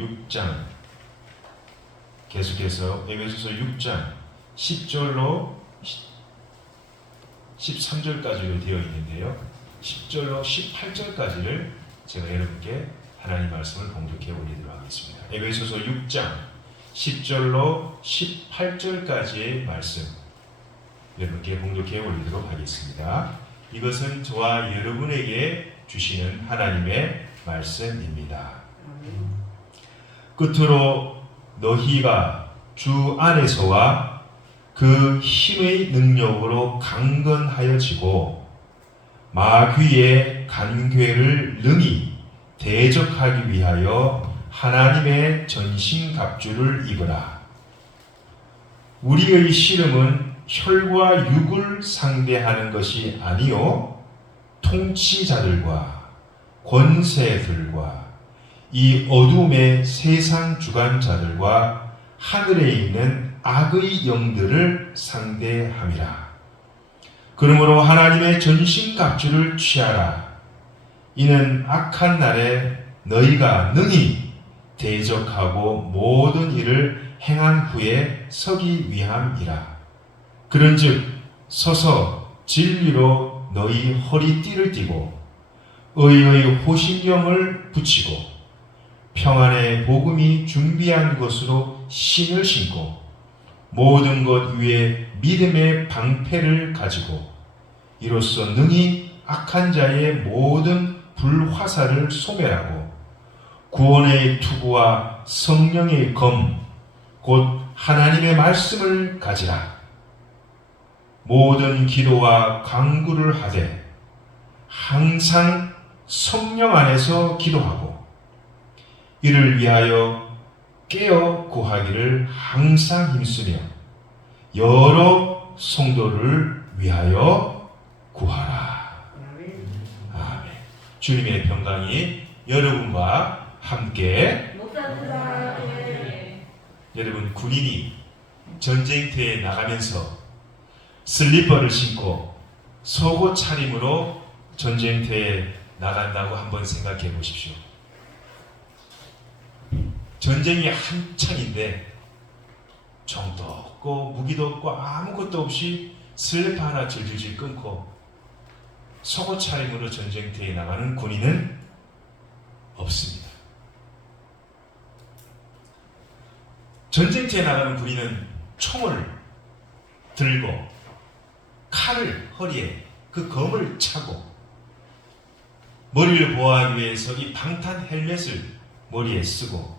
6장 계속해서 에베소서 6장 10절로 13절까지로 되어 있는데요. 10절로 18절까지를 제가 여러분께 하나님 말씀을 봉독해 올리도록 하겠습니다. 에베소서 6장 10절로 18절까지의 말씀 여러분께 봉독해 올리도록 하겠습니다. 이것은 저와 여러분에게 주시는 하나님의 말씀입니다. 끝으로 너희가 주 안에서와 그 힘의 능력으로 강건하여지고 마귀의 간괴를 능히 대적하기 위하여 하나님의 전신갑주를 입으라. 우리의 씨름은 혈과 육을 상대하는 것이 아니요 통치자들과 권세들과 이 어둠의 세상 주관자들과 하늘에 있는 악의 영들을 상대함이라. 그러므로 하나님의 전신갑주를 취하라. 이는 악한 날에 너희가 능히 대적하고 모든 일을 행한 후에 서기 위함이라. 그런즉 서서 진리로 너희 허리띠를 띠고 의의 호심경을 붙이고 평안의 복음이 준비한 것으로 신을 신고 모든 것 위에 믿음의 방패를 가지고 이로써 능히 악한 자의 모든 불화살을 소멸하고 구원의 투구와 성령의 검 곧 하나님의 말씀을 가지라. 모든 기도와 간구를 하되 항상 성령 안에서 기도하고 이를 위하여 깨어 구하기를 항상 힘쓰며 여러 성도를 위하여 구하라. 아멘. 주님의 평강이 여러분과 함께. 여러분, 군인이 전쟁터에 나가면서 슬리퍼를 신고 속옷 차림으로 전쟁터에 나간다고 한번 생각해 보십시오. 전쟁이 한창인데 총도 없고 무기도 없고 아무것도 없이 슬리퍼 하나 질질질 끊고 속옷 차림으로 전쟁터에 나가는 군인은 없습니다. 전쟁터에 나가는 군인은 총을 들고 칼을 허리에 그 검을 차고 머리를 보호하기 위해서 이 방탄 헬멧을 머리에 쓰고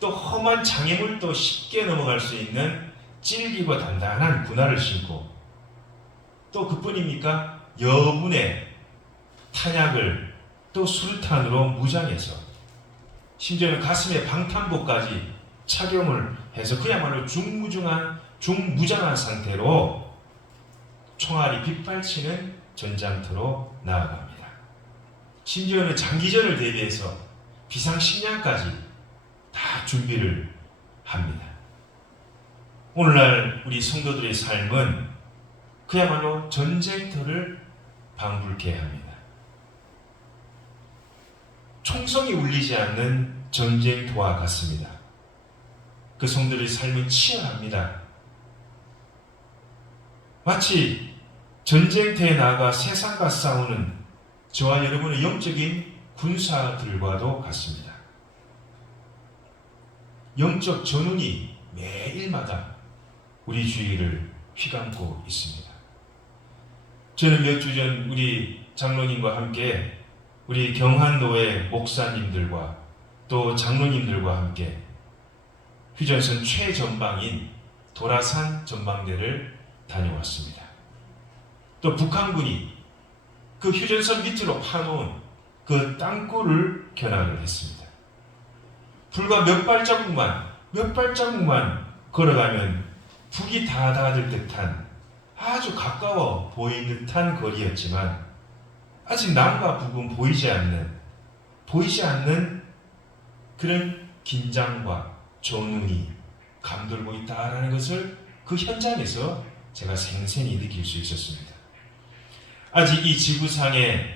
또 험한 장애물도 쉽게 넘어갈 수 있는 질기고 단단한 군화를 신고 또 그뿐입니까? 여분의 탄약을 또 수류탄으로 무장해서 심지어는 가슴에 방탄복까지 착용을 해서 그야말로 중무장한 상태로 총알이 빗발치는 전장터로 나아갑니다. 심지어는 장기전을 대비해서 비상식량까지 다 준비를 합니다. 오늘날 우리 성도들의 삶은 그야말로 전쟁터를 방불케 합니다. 총성이 울리지 않는 전쟁터와 같습니다. 그 성도들의 삶은 치열합니다. 마치 전쟁터에 나가 세상과 싸우는 저와 여러분의 영적인 군사들과도 같습니다. 영적 전운이 매일마다 우리 주위를 휘감고 있습니다. 저는 몇 주 전 우리 장로님과 함께 우리 경한노회 목사님들과 또 장로님들과 함께 휴전선 최전방인 도라산 전방대를 다녀왔습니다. 또 북한군이 그 휴전선 밑으로 파놓은 그 땅굴을 견학을 했습니다. 불과 몇 발자국만 걸어가면 북이 다 닿을 듯한 아주 가까워 보이는 듯한 거리였지만 아직 남과 북은 보이지 않는 그런 긴장과 전운이 감돌고 있다라는 것을 그 현장에서 제가 생생히 느낄 수 있었습니다. 아직 이 지구상에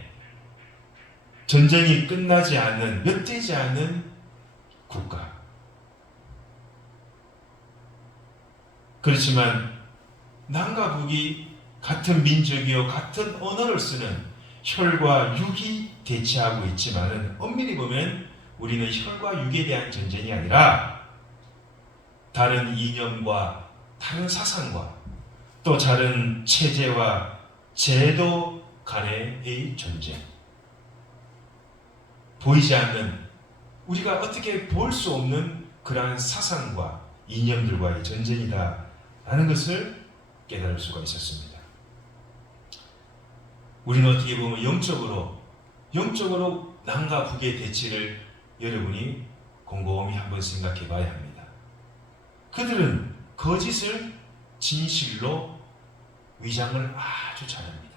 전쟁이 끝나지 않는 몇 되지 않은 그렇지만 남과 북이 같은 민족이요 같은 언어를 쓰는 혈과 육이 대치하고 있지만은 엄밀히 보면 우리는 혈과 육에 대한 전쟁이 아니라 다른 이념과 다른 사상과 또 다른 체제와 제도 간의 전쟁. 보이지 않는, 우리가 어떻게 볼 수 없는 그러한 사상과 이념들과의 전쟁이다 라는 것을 깨달을 수가 있었습니다. 우리는 어떻게 보면 영적으로 남과 북의 대치를 여러분이 곰곰이 한번 생각해 봐야 합니다. 그들은 거짓을 진실로 위장을 아주 잘합니다.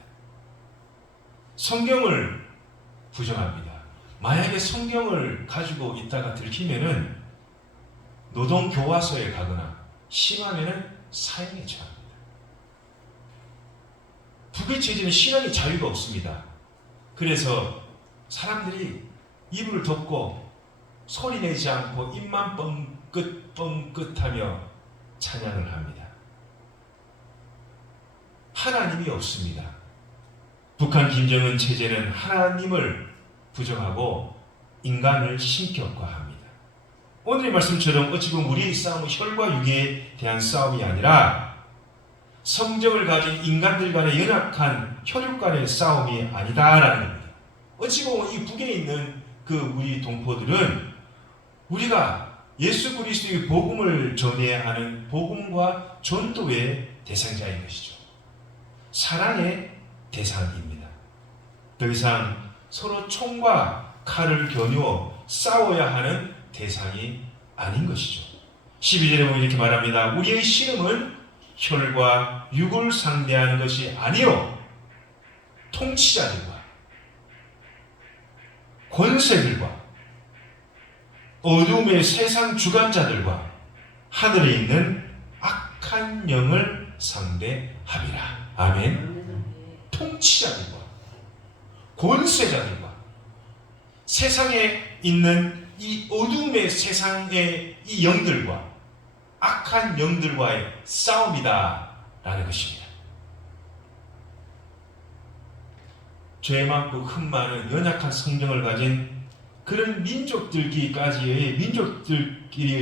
성경을 부정합니다. 만약에 성경을 가지고 있다가 들키면은 노동교화소에 가거나 심하면은 사형에 처합니다. 북의 체제는 신앙의 자유가 없습니다. 그래서 사람들이 입을 덮고 소리내지 않고 입만 뻥긋뻥긋하며 찬양을 합니다. 하나님이 없습니다. 북한 김정은 체제는 하나님을 부정하고 인간을 신격화합니다. 오늘의 말씀처럼 어찌 보면 우리의 싸움은 혈과 육에 대한 싸움이 아니라 성정을 가진 인간들 간의 연약한 혈육 간의 싸움이 아니다라는 겁니다. 어찌 보면 이 북에 있는 그 우리 동포들은 우리가 예수 그리스도의 복음을 전해야 하는 복음과 전도의 대상자인 것이죠. 사랑의 대상입니다. 더 이상 서로 총과 칼을 겨누어 싸워야 하는 대상이 아닌 것이죠. 12절에 보면 이렇게 말합니다. 우리의 씨름은 혈과 육을 상대하는 것이 아니요 통치자들과 권세들과 어둠의 세상 주관자들과 하늘에 있는 악한 영을 상대함이라. 아멘. 통치자들과 권세자들과 세상에 있는 이 어둠의 세상의 이 영들과 악한 영들과의 싸움이다 라는 것입니다. 죄 많고 흠 많은 연약한 성정을 가진 그런 민족들끼리의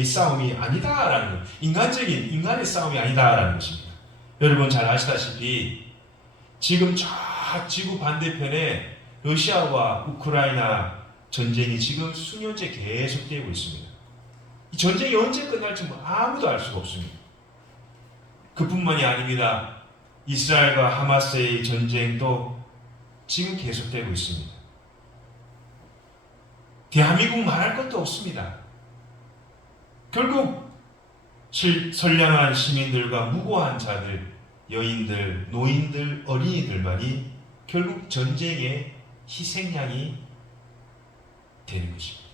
싸움이 아니다라는 것, 인간의 싸움이 아니다라는 것입니다. 여러분 잘 아시다시피 지금 저 지구 반대편에 러시아와 우크라이나 전쟁이 지금 수년째 계속되고 있습니다. 이 전쟁이 언제 끝날지 아무도 알 수가 없습니다. 그뿐만이 아닙니다. 이스라엘과 하마스의 전쟁도 지금 계속되고 있습니다. 대한민국 말할 것도 없습니다. 결국 선량한 시민들과 무고한 자들, 여인들, 노인들, 어린이들만이 결국 전쟁의 희생양이 되는 것입니다.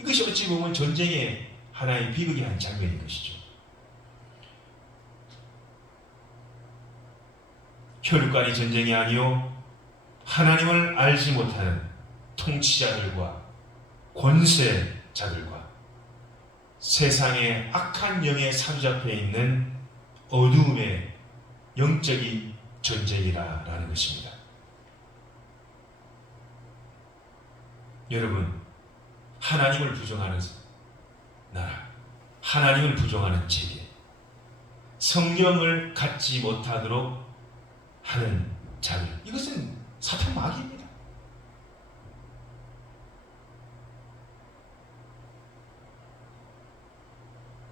이것이 어찌 보면 전쟁의 하나의 비극의 한 장면인 것이죠. 혈육 간의 전쟁이 아니요 하나님을 알지 못하는 통치자들과 권세자들과 세상의 악한 영에 사로잡혀 있는 어두움의 영적인 전쟁이라는 것입니다. 여러분, 하나님을 부정하는 나라, 하나님을 부정하는 체계, 성령을 갖지 못하도록 하는 자들, 이것은 사탄 마귀입니다.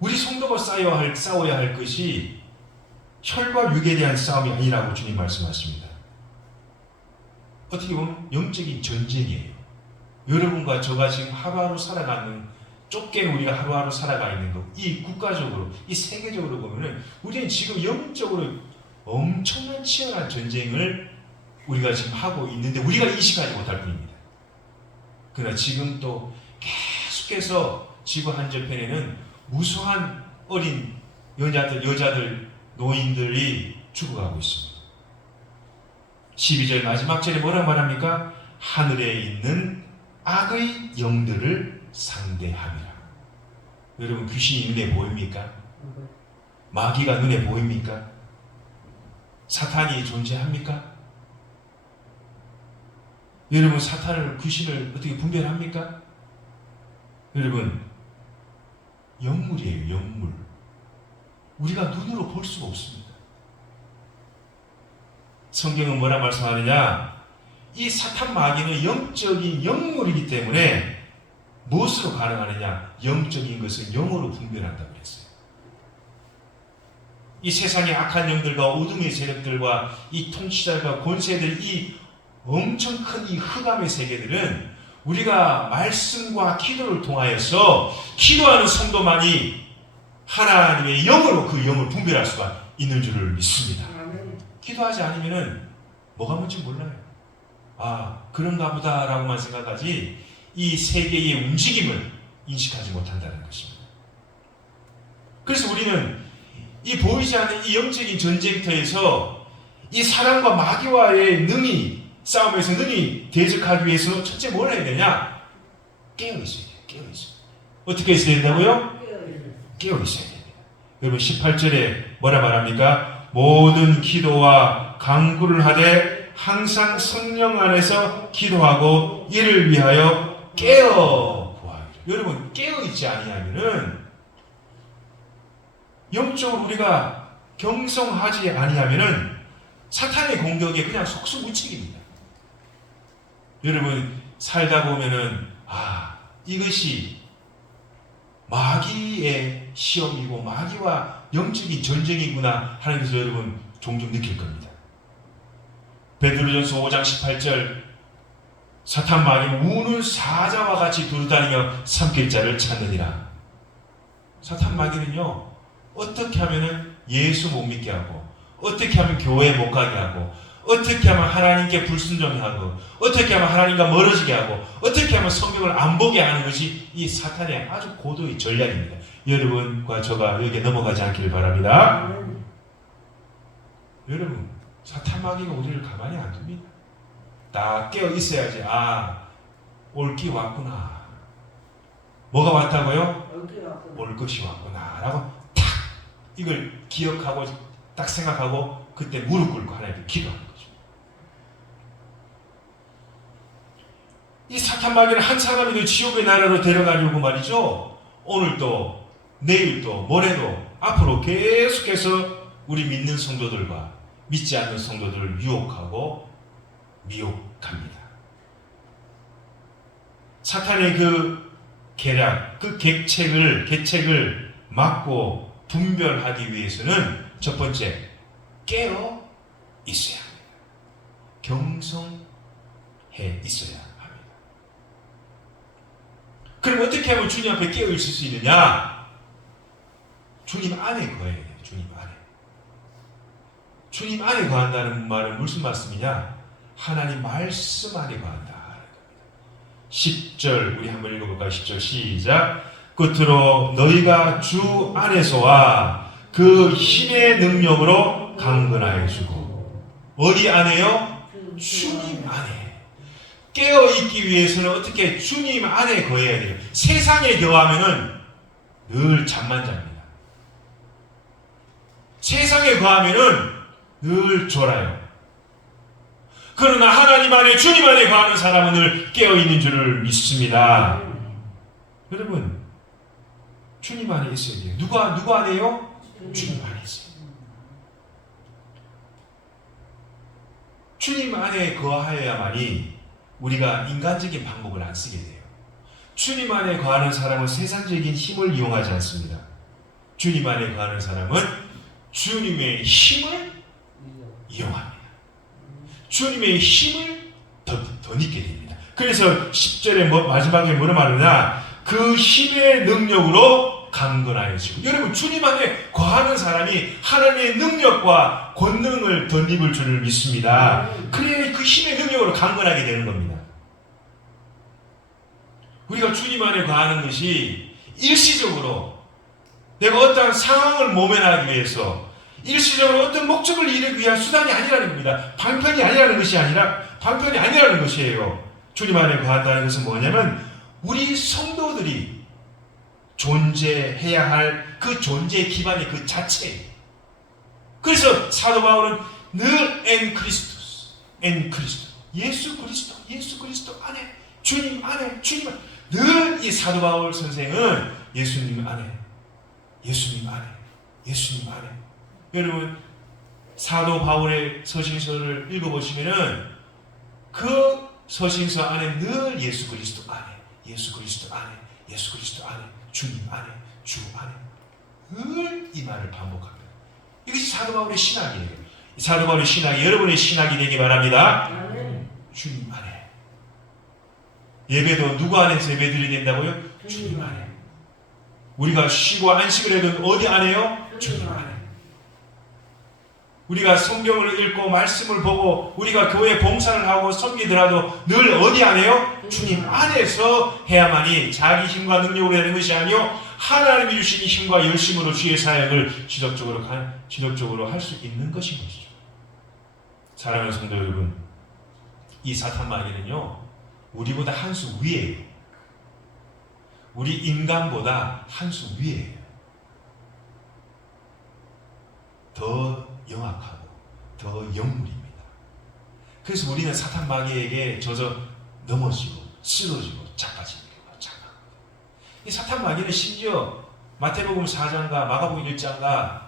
우리 성도가 싸워야 할 것이 혈과 육에 대한 싸움이 아니라고 주님 말씀하십니다. 어떻게 보면 영적인 전쟁이에요. 여러분과 저가 지금 하루하루 살아가는, 쫓겨는 우리가 하루하루 살아가 있는 것, 이 국가적으로, 이 세계적으로 보면은 우리는 지금 영적으로 엄청난 치열한 전쟁을 우리가 지금 하고 있는데 우리가 인식하지 못할 뿐입니다. 그러나 지금 또 계속해서 지구 한저편에는 무수한 어린 여자들, 노인들이 죽어가고 있습니다. 12절 마지막 절에 뭐라고 말합니까? 하늘에 있는 악의 영들을 상대함이라. 여러분, 귀신이 눈에 보입니까? 마귀가 눈에 보입니까? 사탄이 존재합니까? 여러분, 사탄을, 귀신을 어떻게 분별합니까? 여러분, 영물이에요, 영물. 우리가 눈으로 볼 수가 없습니다. 성경은 뭐라 말씀하느냐? 이 사탄 마귀는 영적인 영물이기 때문에 무엇으로 가능하느냐? 영적인 것은 영으로 분별한다고 했어요. 이 세상의 악한 영들과 어둠의 세력들과 이 통치자들과 권세들, 이 엄청 큰 이 흑암의 세계들은 우리가 말씀과 기도를 통하여서 기도하는 성도만이 하나님의 영으로 그 영을 분별할 수가 있는 줄을 믿습니다. 기도하지 않으면 뭐가 뭔지 몰라요. 아, 그런가 보다라고만 생각하지 이 세계의 움직임을 인식하지 못한다는 것입니다. 그래서 우리는 이 보이지 않는 이 영적인 전쟁터에서 이 사람과 마귀와의 능히 싸움에서 능히 대적하기 위해서 첫째 뭘 해야 되냐? 깨어 있어야 돼요. 깨어 있어야 돼요. 어떻게 있어야 된다고요? 깨어 있어야 됩니다. 여러분 18절에 뭐라 말합니까? 모든 기도와 간구를 하되 항상 성령 안에서 기도하고 이를 위하여 깨어 구하기를. 여러분, 깨어 있지 아니하면은, 영적으로 우리가 경성하지 아니하면은 사탄의 공격에 그냥 속수무책입니다. 여러분, 살다 보면은 이것이 마귀의 시험이고 마귀와 영적인 전쟁이구나 하는 것을 여러분 종종 느낄 겁니다. 베드로전서 5장 18절, 사탄 마귀는 우는 사자와 같이 두루다니며 삼킬 자를 찾느니라. 사탄 마귀는요, 어떻게 하면은 예수 못 믿게 하고, 어떻게 하면 교회 못 가게 하고, 어떻게 하면 하나님께 불순종하게 하고, 어떻게 하면 하나님과 멀어지게 하고, 어떻게 하면 성경을 안 보게 하는 것이 이 사탄의 아주 고도의 전략입니다. 여러분과 저가 여기에 넘어가지 않기를 바랍니다. 여러분, 사탄 마귀가 우리를 가만히 안 둡니다. 다 깨어 있어야지. 올기 왔구나. 뭐가 왔다고요? 올 것이 왔구나 라고 탁 이걸 기억하고 딱 생각하고 그때 무릎 꿇고 하나님께 기도하는 거죠. 이 사탄 마귀는 한 사람이 지옥의 나라로 데려가려고 말이죠. 오늘도 내일도 모레도 앞으로 계속해서 우리 믿는 성도들과 믿지 않는 성도들을 유혹하고 미혹합니다. 사탄의 그 계략, 그 계책을 막고 분별하기 위해서는 첫 번째, 깨어 있어야 합니다. 경성해 있어야 합니다. 그럼 어떻게 하면 주님 앞에 깨어 있을 수 있느냐? 주님 안에 거해야 돼요. 주님 안에. 주님 안에 거한다는 말은 무슨 말씀이냐? 하나님 말씀 안에 거한다. 10절 우리 한번 읽어볼까요? 10절 시작. 끝으로 너희가 주 안에서와 그 힘의 능력으로 강건하여 주고. 어디 안에요? 주님 안에. 깨어있기 위해서는 어떻게 주님 안에 거해야 돼요. 세상에 거하면은 늘 잠만 잡니다. 세상에 거하면은 늘 졸아요. 그러나 하나님 안에 주님 안에 거하는 사람은 늘 깨어있는 줄을 믿습니다. 여러분, 주님 안에 있어야 돼요. 누구 안에요? 주님 안에 있어요. 주님 안에 거하여야만이 우리가 인간적인 방법을 안 쓰게 돼요. 주님 안에 거하는 사람은 세상적인 힘을 이용하지 않습니다. 주님 안에 거하는 사람은 주님의 힘을 이용합니다. 주님의 힘을 더 느끼게 됩니다. 그래서 10절에 마지막에 뭐라 말하냐? 그 힘의 능력으로 강건하여지고. 여러분, 주님 안에 거하는 사람이 하나님의 능력과 권능을 덧입을 줄을 믿습니다. 그래야 그 힘의 능력으로 강건하게 되는 겁니다. 우리가 주님 안에 거하는 것이 일시적으로 내가 어떠한 상황을 모면하기 위해서 일시적으로 어떤 목적을 이루기 위한 수단이 아니라는 겁니다. 방편이 아니라는 것이에요. 주님 안에 거한다는 것은 뭐냐면 우리 성도들이 존재해야 할 그 존재의 기반이 그 자체예요. 그래서 사도 바울은 늘 엔 크리스토스, 엔 크리스토, 예수 그리스도 안에, 주님 안에, 주님 안에. 늘 이 사도 바울 선생은 예수님 안에, 예수님 안에, 예수님 안에. 여러분 사도 바울의 서신서를 읽어보시면은 그 서신서 안에 늘 예수 그리스도 안에, 예수 그리스도 안에, 예수 그리스도 안에, 주님 안에, 주 안에 늘 이 말을 반복합니다. 이것이 사도 바울의 신학이에요. 사도 바울의 신학이 여러분의 신학이 되기 바랍니다. 주님 안에. 예배도 누구 안에서 예배 드려야 된다고요? 주님 안에. 우리가 쉬고 안식을 해도 어디 안에요? 주님 안에. 우리가 성경을 읽고 말씀을 보고 우리가 교회 봉사를 하고 섬기더라도 늘 어디 안에요? 주님 안에서 해야만이 자기 힘과 능력으로 되는 것이 아니요 하나님이 주신 힘과 열심으로 주의 사역을 지속적으로 할 수 있는 것인 것이죠. 사랑하는 성도 여러분, 이 사탄 마귀는요 우리보다 한 수 위에요. 우리 인간보다 한 수 위에요. 더 영악하고 더 영물입니다. 그래서 우리는 사탄 마귀에게 져서 넘어지고 쓰러지고 자빠지는 경우가 많습니다. 이 사탄 마귀는 심지어 마태복음 4장과 마가복음 1장과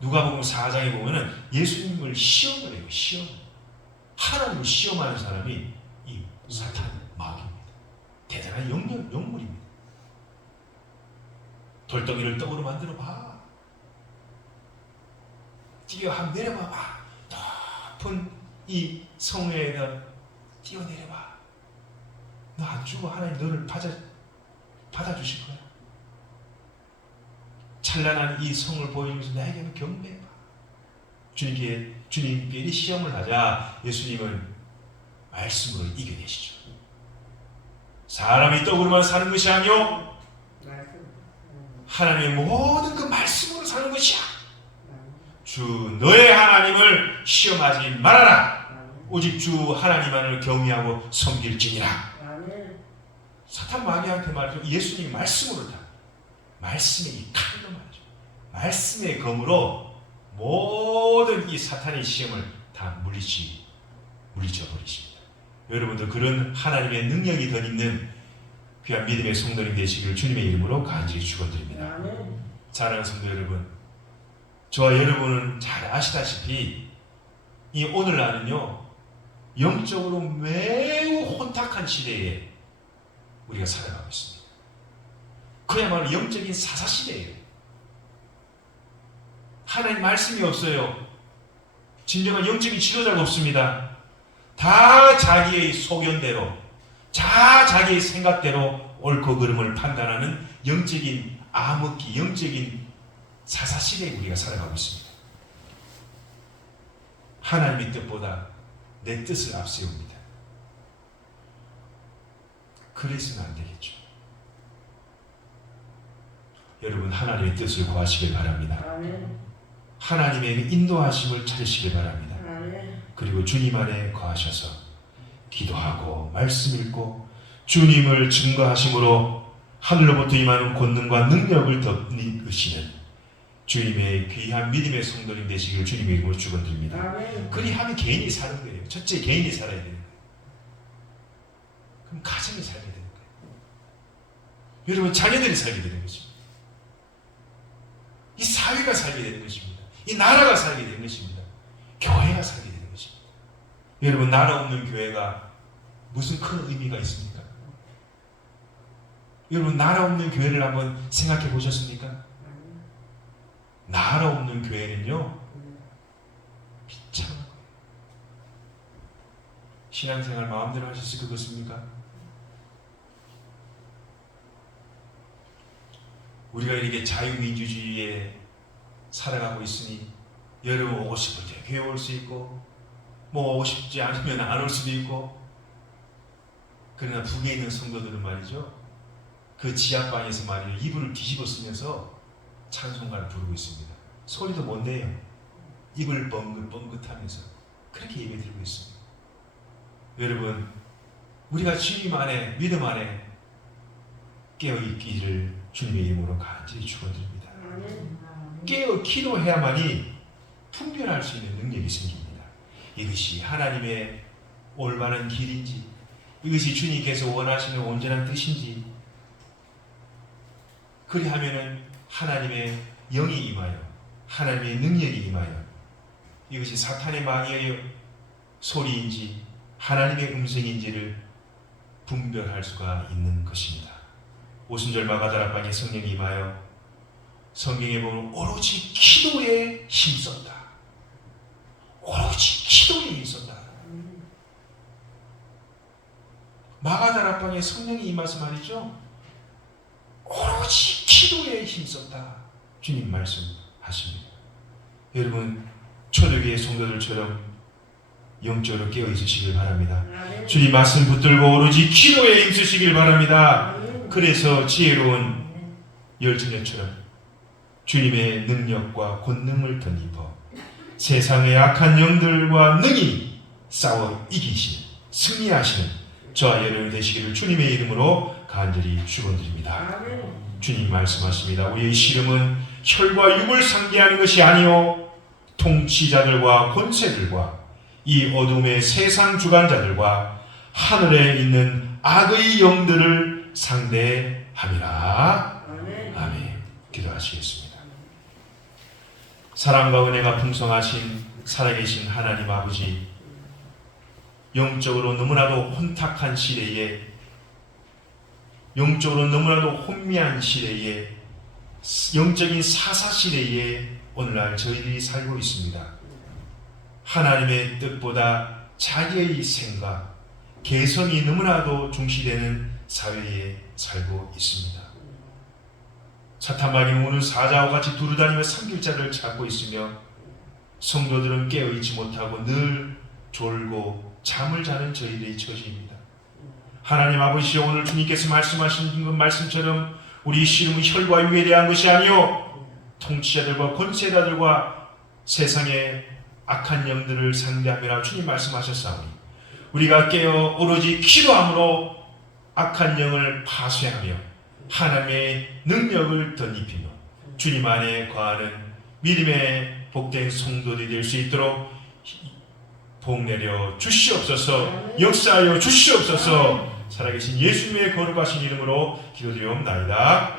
누가복음 4장에 보면은 예수님을 시험을 해요. 시험. 하나님을 시험하는 사람이 이 사탄 마귀입니다. 대단한 영물입니다. 돌덩이를 떡으로 만들어 봐. 뛰어 한번 내려봐봐. 높은 이 성회에다 뛰어내려봐. 너 안 죽어. 하나님 너를 받아주실 거야. 찬란한 이 성을 보여주면서 나에게 경배해봐. 주님께 시험을 하자 예수님은 말씀으로 이겨내시죠. 사람이 떡으로만 사는 것이 아니요 하나님의 모든 그 말씀으로 사는 것이야. 주 너의 하나님을 시험하지 말아라. 오직 주 하나님만을 경외하고 섬길지니라. 사탄 마귀한테 말이죠. 예수님이 말씀으로 다 말씀의 이 칼로 말이죠. 말씀의 검으로 모든 이 사탄의 시험을 다 물리쳐 버리십니다. 여러분도 그런 하나님의 능력이 더 있는 귀한 믿음의 성도님 되시기를 주님의 이름으로 간절히 축원드립니다. 사랑하는 성도 여러분, 저와 여러분은 잘 아시다시피 이 오늘날은요 영적으로 매우 혼탁한 시대에 우리가 살아가고 있습니다. 그야말로 영적인 사사시대예요. 하나님 말씀이 없어요. 진정한 영적인 지도자가 없습니다. 다 자기의 소견대로, 자기의 생각대로 옳고 그름을 판단하는 영적인 암흑기, 영적인 사사시대에 우리가 살아가고 있습니다. 하나님의 뜻보다 내 뜻을 앞세웁니다. 그래서는 안 되겠죠. 여러분 하나님의 뜻을 구하시길 바랍니다. 하나님의 인도하심을 찾으시길 바랍니다. 그리고 주님 안에 거하셔서 기도하고 말씀 읽고 주님을 증거하심으로 하늘로부터 임하는 권능과 능력을 덧입으시는 주님의 귀한 믿음의 성도님 되시기를 주님의 이름으로 축원드립니다. 그리하면 개인이 사는 거예요. 첫째 개인이 살아야 되는 거예요. 그럼 가정이 살게 되는 거예요. 여러분 자녀들이 살게 되는 것입니다. 이 사회가 살게 되는 것입니다. 이 나라가 살게 되는 것입니다. 교회가 살게 되는 것입니다. 여러분 나라 없는 교회가 무슨 큰 의미가 있습니까? 여러분 나라 없는 교회를 한번 생각해 보셨습니까? 나라 없는 교회는요 비참한 거예요. 신앙생활 마음대로 하실 수 있겠습니까? 우리가 이렇게 자유민주주의에 살아가고 있으니 여러분 오고 싶을 때 교회 올 수 있고 뭐 오고 싶지 않으면 안 올 수도 있고, 그러나 북에 있는 성도들은 말이죠 그 지하방에서 말이죠 이불을 뒤집어 쓰면서 찬송가를 부르고 있습니다. 소리도 못 내요. 입을 뻥긋뻥긋하면서 그렇게 예배 드리고 있습니다. 여러분 우리가 주님 안에 믿음 안에 깨어있기를 주님의 이름으로 간절히 축원드립니다. 깨어 기도해야만이 분별할 수 있는 능력이 생깁니다. 이것이 하나님의 올바른 길인지, 이것이 주님께서 원하시는 온전한 뜻인지, 그리하면은 하나님의 영이 임하여 하나님의 능력이 임하여 이것이 사탄의 마귀의 소리인지 하나님의 음성인지를 분별할 수가 있는 것입니다. 오순절 마가다락방에 성령이 임하여 성경에 보면 오로지 기도에 힘썼다. 오로지 기도에 힘썼다. 마가다락방에 성령이 임하서 말이죠. 오로지 기도에 힘썼다. 주님 말씀하십니다. 여러분 초대교회 성도들처럼 영적으로 깨어 있으시길 바랍니다. 주님 말씀 붙들고 오로지 기도에 힘쓰시길 바랍니다. 그래서 지혜로운 열처녀처럼 주님의 능력과 권능을 덧입어 세상의 악한 영들과 능히 싸워 이기시는 승리하시는 저와 여러분 되시기를 주님의 이름으로 간절히 축원드립니다. 주님 말씀하십니다. 우리의 씨름은 혈과 육을 상대하는 것이 아니요 통치자들과 권세들과 이 어둠의 세상 주관자들과 하늘에 있는 악의 영들을 상대함이라. 아멘. 기도하시겠습니다. 사랑과 은혜가 풍성하신 살아계신 하나님 아버지, 영적으로 너무나도 혼탁한 시대에, 영적으로 너무나도 혼미한 시대에, 영적인 사사 시대에 오늘날 저희들이 살고 있습니다. 하나님의 뜻보다 자기의 생각, 개성이 너무나도 중시되는 사회에 살고 있습니다. 사탄마귀는 오는 사자와 같이 두루다니며 삼킬 자를 찾고 있으며 성도들은 깨어있지 못하고 늘 졸고 잠을 자는 저희들의 처지입니다. 하나님 아버지, 오늘 주님께서 말씀하신 그 말씀처럼 우리 씨름은 혈과 육에 대한 것이 아니요 통치자들과 권세자들과 세상의 악한 영들을 상대함이라 주님 말씀하셨사오니 우리가 깨어 오로지 기도함으로 악한 영을 파쇄하며 하나님의 능력을 덧입히며 주님 안에 거하는 믿음의 복된 성도들이 될 수 있도록 복내려 주시옵소서. 역사하여 주시옵소서. 살아계신 예수님의 거룩하신 이름으로 기도드리옵나이다.